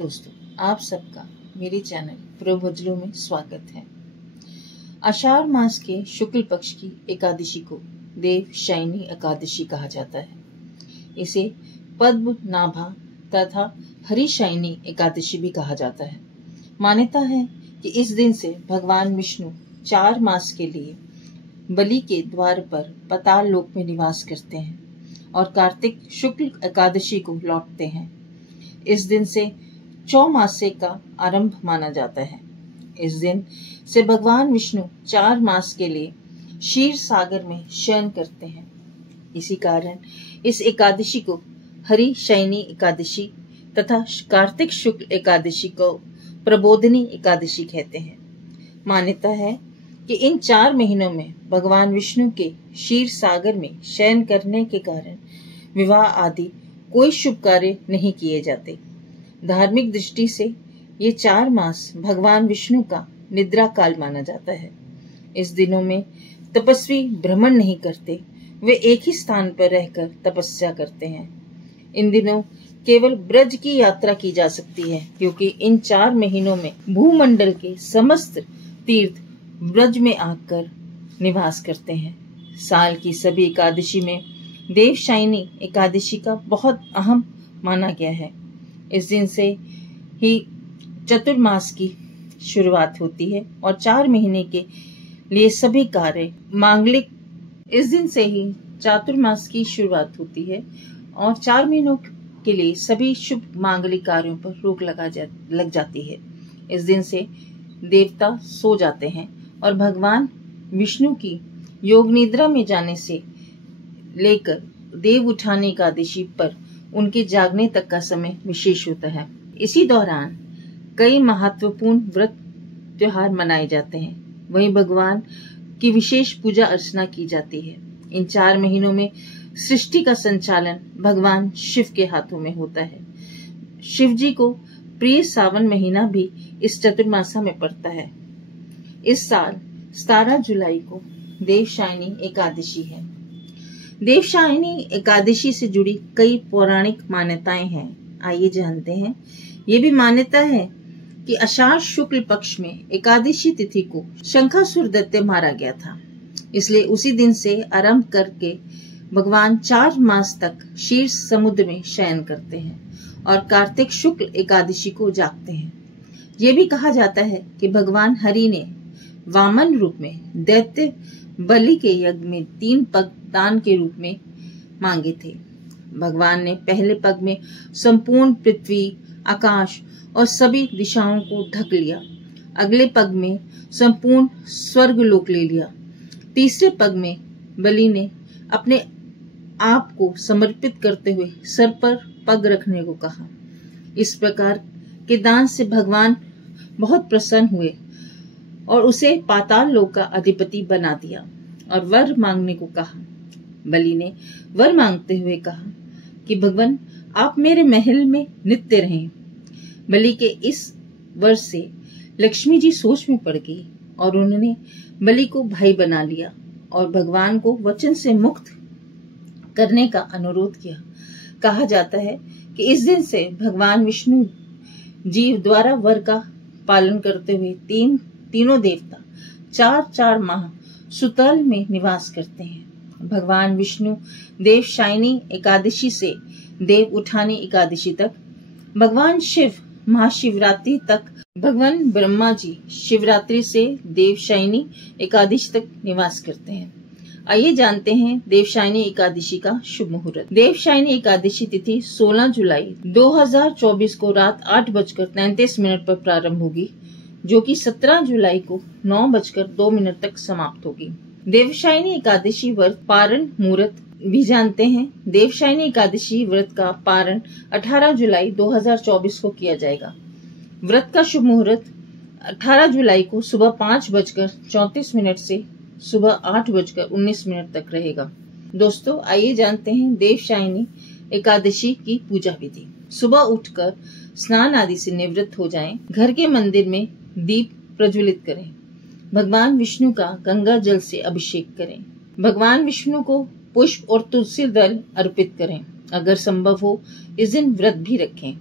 दोस्तों, आप सबका मेरे चैनल प्रभुजलों में स्वागत है। आषाढ़ मास के शुक्ल पक्ष की एकादशी को देवशयनी एकादशी कहा जाता है। इसे पद्मनाभा तथा हरिशयनी एकादशी भी कहा जाता है। मान्यता है कि इस दिन से भगवान विष्णु 4 मास के लिए बलि के द्वार पर पाताल लोक में निवास करते हैं और कार्तिक शुक्ल एकादशी को लौटते हैं। इस दिन से चौमासे का आरंभ माना जाता है। इस दिन से भगवान विष्णु 4 मास के लिए क्षीर सागर में शयन करते हैं। इसी कारण इस एकादशी को हरिशयनी एकादशी तथा कार्तिक शुक्ल एकादशी को प्रबोधिनी एकादशी कहते हैं। मान्यता है कि इन 4 महीनों में भगवान विष्णु के क्षीर सागर में शयन करने के कारण विवाह आदि कोई शुभ कार्य नहीं किए जाते। धार्मिक दृष्टि से ये 4 मास भगवान विष्णु का निद्रा काल माना जाता है। इस दिनों में तपस्वी भ्रमण नहीं करते, वे एक ही स्थान पर रहकर तपस्या करते हैं। इन दिनों केवल ब्रज की यात्रा की जा सकती है, क्योंकि इन 4 महीनों में भूमंडल के समस्त तीर्थ ब्रज में आकर निवास करते हैं। साल की सभी एकादशी में देवशयनी एकादशी का बहुत अहम माना गया है। इस दिन से ही चतुर्मास की शुरुआत होती है और 4 महीने के लिए सभी कार्य मांगलिक इस दिन से ही चातुर्मास की शुरुआत होती है और 4 महीनों के लिए सभी शुभ मांगलिक कार्यों पर रोक लग जाती है। इस दिन से देवता सो जाते हैं और भगवान विष्णु की योग निद्रा में जाने से लेकर देव उठाने एकादशी पर उनके जागने तक का समय विशेष होता है। इसी दौरान कई महत्वपूर्ण व्रत त्योहार मनाए जाते हैं। वहीं भगवान की विशेष पूजा अर्चना की जाती है। इन 4 महीनों में सृष्टि का संचालन भगवान शिव के हाथों में होता है। शिव जी को प्रिय सावन महीना भी इस चतुर्मासा में पड़ता है। इस साल 17 जुलाई को देवशयनी एकादशी है। देवशयनी एकादशी से जुड़ी कई पौराणिक मान्यताएं हैं। आइए जानते हैं। ये भी मान्यता है कि आषाढ़ शुक्ल पक्ष में एकादशी तिथि को शंखासुर दैत्य मारा गया था, इसलिए उसी दिन से आरंभ करके भगवान 4 मास तक क्षीर समुद्र में शयन करते हैं और कार्तिक शुक्ल एकादशी को जागते हैं। ये भी कहा जाता है कि भगवान हरि ने वामन रूप में दैत्य बलि के यज्ञ में 3 पग दान के रूप में मांगे थे। भगवान ने पहले पग में संपूर्ण पृथ्वी, आकाश और सभी दिशाओं को ढक लिया। अगले पग में संपूर्ण स्वर्ग लोक ले लिया। तीसरे पग में बलि ने अपने आप को समर्पित करते हुए सर पर पग रखने को कहा। इस प्रकार के दान से भगवान बहुत प्रसन्न हुए और उसे पाताल लोक का अधिपति बना दिया और वर मांगने को कहा। बलि ने वर मांगते हुए कहा कि भगवान, आप मेरे महल में नित्य रहें। बलि के इस वर से लक्ष्मी जी सोच में पड़ गई और उन्होंने बलि को भाई बना लिया और भगवान को वचन से मुक्त करने का अनुरोध किया। कहा जाता है कि इस दिन से भगवान विष्णु जी द्वारा वर का पालन करते हुए तीनों देवता 4 माह सुतल में निवास करते हैं। भगवान विष्णु देवशयनी एकादशी से देव उठानी एकादशी तक, भगवान शिव महाशिवरात्रि तक, भगवान ब्रह्मा जी शिवरात्रि से देवशयनी एकादशी तक निवास करते हैं। आइए जानते हैं देवशयनी एकादशी का शुभ मुहूर्त। देवशयनी एकादशी तिथि 16 जुलाई 2024 को रात 8:33 पर प्रारंभ होगी, जो कि 17 जुलाई को 9:02 तक समाप्त होगी। देवशयनी एकादशी व्रत पारण मुहूर्त भी जानते हैं। देवशयनी एकादशी व्रत का पारण 18 जुलाई 2024 को किया जाएगा। व्रत का शुभ मुहूर्त 18 जुलाई को सुबह 5:34 से सुबह 8:19 तक रहेगा। दोस्तों, आइए जानते हैं देवशयनी एकादशी की पूजा विधि। सुबह उठकर स्नान आदि से निवृत्त हो जाएं। घर के मंदिर में दीप प्रज्वलित करें। भगवान विष्णु का गंगा जल से अभिषेक करें। भगवान विष्णु को पुष्प और तुलसी दल अर्पित करें। अगर संभव हो इस दिन व्रत भी रखें।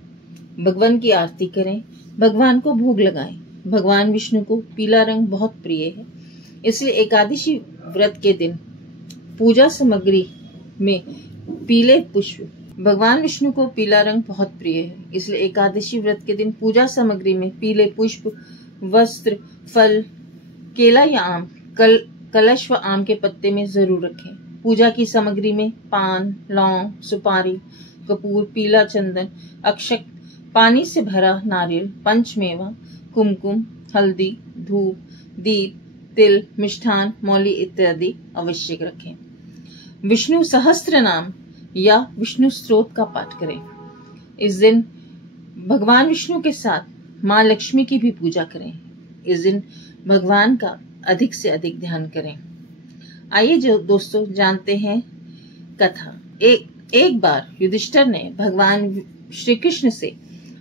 भगवान की आरती करें, भगवान को भोग लगाएं। भगवान विष्णु को पीला रंग बहुत प्रिय है, इसलिए एकादशी व्रत के दिन पूजा सामग्री में पीले पुष्प भगवान विष्णु को पीला रंग बहुत प्रिय है, इसलिए एकादशी व्रत के दिन पूजा सामग्री में पीले पुष्प, वस्त्र, फल, केला या आम, कलश व आम के पत्ते में जरूर रखें। पूजा की सामग्री में पान, लौंग, सुपारी, कपूर, पीला चंदन, अक्षत, पानी से भरा नारियल, पंचमेवा, कुमकुम, हल्दी, धूप, दीप, तिल, मिष्ठान, मौली इत्यादि आवश्यक रखें। विष्णु सहस्त्र नाम या विष्णु स्तोत्र का पाठ करें। इस दिन भगवान विष्णु के साथ माँ लक्ष्मी की भी पूजा करें। इस दिन भगवान का अधिक से अधिक ध्यान करें। आइए जो दोस्तों जानते हैं कथा। एक बार युधिष्ठिर ने भगवान श्री कृष्ण से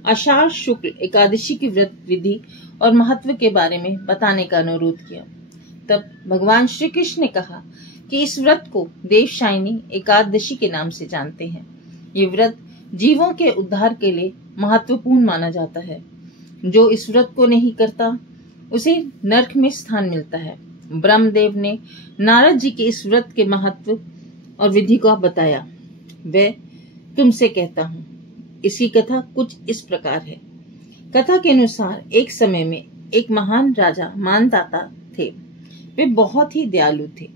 आषाढ़ शुक्ल एकादशी की व्रत विधि और महत्व के बारे में बताने का अनुरोध किया। तब भगवान श्री कृष्ण ने कहा कि इस व्रत को देवशायनी एकादशी के नाम से जानते हैं। ये व्रत जीवों के उद्धार के लिए महत्वपूर्ण माना जाता है। जो इस व्रत को नहीं करता उसे नरक में स्थान मिलता है। ब्रह्मदेव ने नारद जी के इस व्रत के महत्व और विधि को बताया। वे तुमसे कहता हूँ। इसकी कथा कुछ इस प्रकार है। कथा के अनुसार एक समय में एक महान राजा मानदाता थे। वे बहुत ही दयालु थे।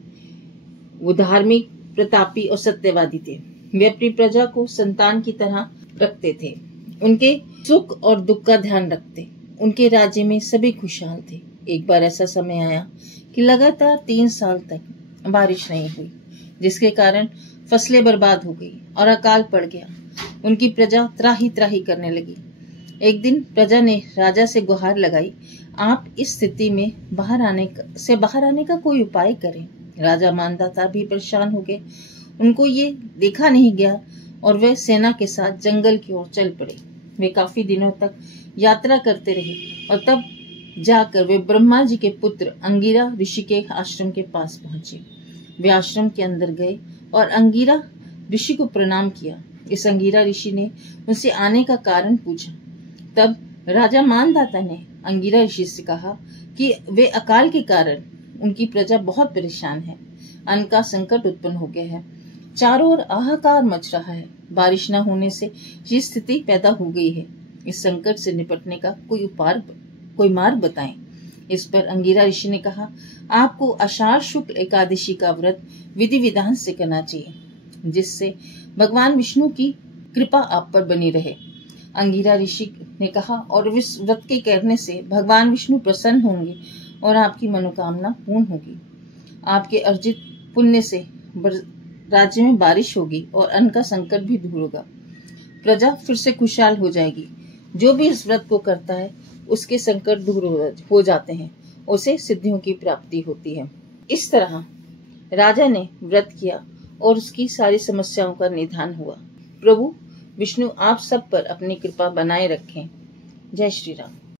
वो धार्मिक, प्रतापी और सत्यवादी थे। वे अपनी प्रजा को संतान की तरह रखते थे। उनके सुख और दुख का ध्यान रखते। उनके राज्य में सभी खुशहाल थे। एक बार ऐसा समय आया कि लगातार 3 साल तक बारिश नहीं हुई, जिसके कारण फसलें बर्बाद हो गई और अकाल पड़ गया। उनकी प्रजा त्राही त्राही करने लगी। एक दिन प्रजा ने राजा से गुहार लगाई, आप इस स्थिति में बाहर आने का कोई उपाय करें। राजा मानदाता भी परेशान हो गए। उनको ये देखा नहीं गया और वे सेना के साथ जंगल की ओर चल पड़े। वे काफी दिनों तक यात्रा करते रहे और तब जाकर वे ब्रह्मा जी के पुत्र अंगिरा ऋषि के आश्रम के पास पहुंचे। वे आश्रम के अंदर गए और अंगिरा ऋषि को प्रणाम किया। इस अंगिरा ऋषि ने उनसे आने का कारण पूछा। तब राजा मानदाता ने अंगिरा ऋषि से कहा कि वे अकाल के कारण उनकी प्रजा बहुत परेशान है। अन्न का संकट उत्पन्न हो गया है। चारों ओर हाहाकार मच रहा है। बारिश न होने से ये स्थिति पैदा हो गई है। इस संकट से निपटने का कोई मार्ग बताएं। इस पर अंगिरा ऋषि ने कहा, आपको आषाढ़ शुक्ल एकादशी का व्रत विधि विधान से करना चाहिए, जिससे भगवान विष्णु की कृपा आप पर बनी रहे। अंगिरा ऋषि ने कहा, और इस व्रत के करने से भगवान विष्णु प्रसन्न होंगे और आपकी मनोकामना पूर्ण होगी। आपके अर्जित पुण्य से राज्य में बारिश होगी और अन्न का संकट भी दूर होगा। प्रजा फिर से खुशहाल हो जाएगी। जो भी इस व्रत को करता है उसके संकट दूर हो जाते हैं, उसे सिद्धियों की प्राप्ति होती है। इस तरह राजा ने व्रत किया और उसकी सारी समस्याओं का निदान हुआ। प्रभु विष्णु आप सब पर अपनी कृपा बनाए रखें। जय श्री राम।